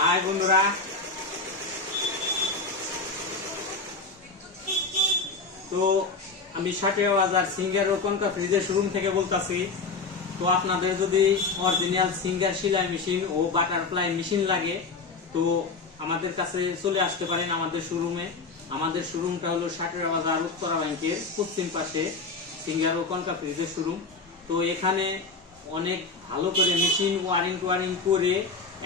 High বন্ধুরা, তো আমি সাটিয়া বাজার সিঙ্গার ও কনকা ফ্রিজের শোরুম থেকে বলতাছি। তো আপনাদের যদি অরিজিনাল সিঙ্গার সেলাই মেশিন ও বাটারফ্লাই মেশিন লাগে তো আমাদের কাছে চলে আসতে পারেন আমাদের শোরুমে। আমাদের শোরুমটা হলো সাটিয়া বাজার উত্তরা ব্যাংকের পশ্চিম পাশে সিঙ্গার ও কনকা ফ্রিজের শোরুম। তো এখানে অনেক ভালো করে মেশিন ওয়ারিং করে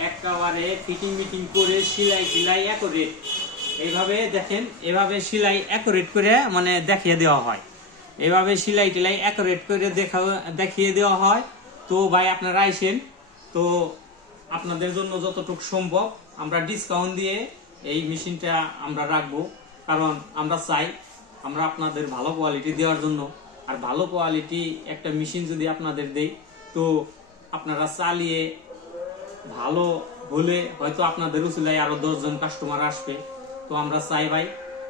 একেবারে ফিটিং মিটিং করে সেলাই টিলাই অ্যাকুরেট এইভাবে দেখেন, এভাবে সেলাই অ্যাকুরেট করে মানে দেখিয়ে দেওয়া হয়। এভাবে সেলাই টিলাই অ্যাকুরেট করে দেখিয়ে দেওয়া হয়। তো ভাই আপনারা আইসেন, তো আপনাদের জন্য যতটুকু সম্ভব আমরা ডিসকাউন্ট দিয়ে এই মেশিনটা আমরা রাখবো, কারণ আমরা চাই আমরা আপনাদের ভালো কোয়ালিটি দেওয়ার জন্য। আর ভালো কোয়ালিটি একটা মেশিন যদি আপনাদের দেই তো আপনারা চালিয়ে ভালো হলে হয়তো আপনাদের উসিলাই আরো 10 জন কাস্টমার আসবে। তো আমরা চাই ভাই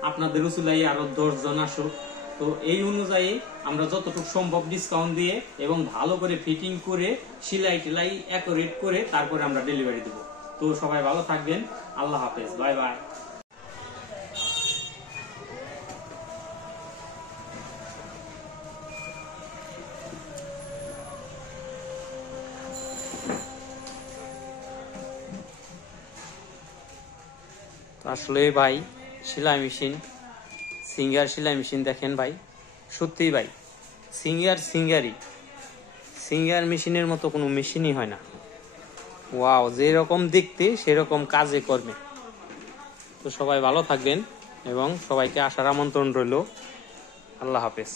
আপনাদের উসিলাই আরো 10 জন আসুক। তো এই অনুযায়ী আমরা যতটুকু সম্ভব ডিসকাউন্ট দিয়ে এবং ভালো করে ফিটিং করে সেলাই টেলাই অ্যাকুরেট করে তারপরে আমরা ডেলিভারি দেব। তো সবাই ভালো থাকবেন, আল্লাহ হাফেজ, বাই বাই। আসলে ভাই সেলাই মেশিন, সিঙ্গার সেলাই মেশিন দেখেন ভাই, সত্যি ভাই সিঙ্গার মেশিনের মতো কোনো মেশিনই হয় না। ওয়াও, যেরকম দেখতে সেরকম কাজে করবে। তো সবাই ভালো থাকবেন এবং সবাইকে আসার আমন্ত্রণ রইল। আল্লাহ হাফেজ।